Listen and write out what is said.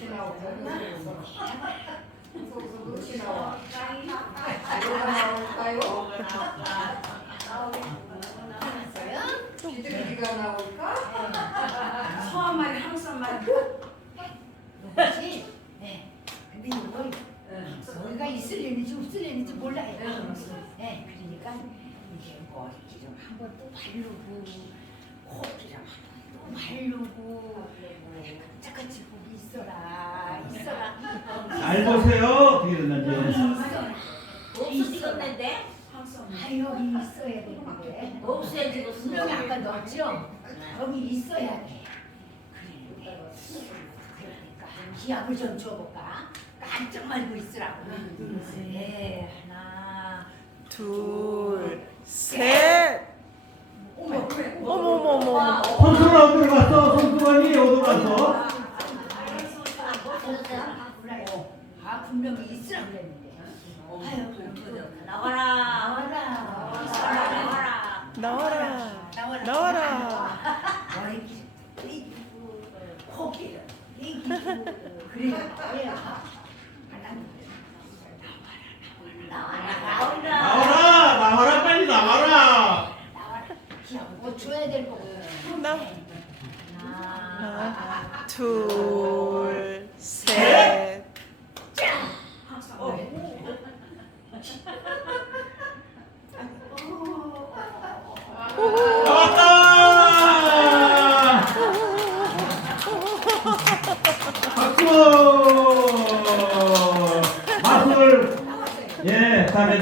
그렇게 나오잖아. 그래서 그렇게 나와. 뭐가 나올까요? 비둘기가 나올까? 서말이 항상말 그렇지? 네. 근데 이걸 머리가 있을려는지 없을려는지 몰라요. 네. 그러니까 이게 머리기 좀 한번 또 바르고 코기 좀 한번 또 바르고 잘 보세요. 어떻게. 있어라 없어지겠는데? 아 여기 있어야 되는데 없어지고 분명히 아까 넣었죠? 여기 있어야 돼 그래 그러니까 기압을 좀 줘볼까? 깜짝 말고 있으라고 네 하나 둘, 셋. 어머 어머 어머 어머. 손수건 어디로 갔어? 손수건이 어디로 갔어? 몰라요 아 분명히 있으라 그랬는데 아유 나와라 나와라 나와라 나와라. 나와라 나와라. 머리끼리 떼기고 코끼리 떼기고 그래 그래 나와라 나와라, 나와라, 빨리 나와라. 뭐 줘야 될 거고 나. 왔다! 박수! 마술을 예, 다 맺-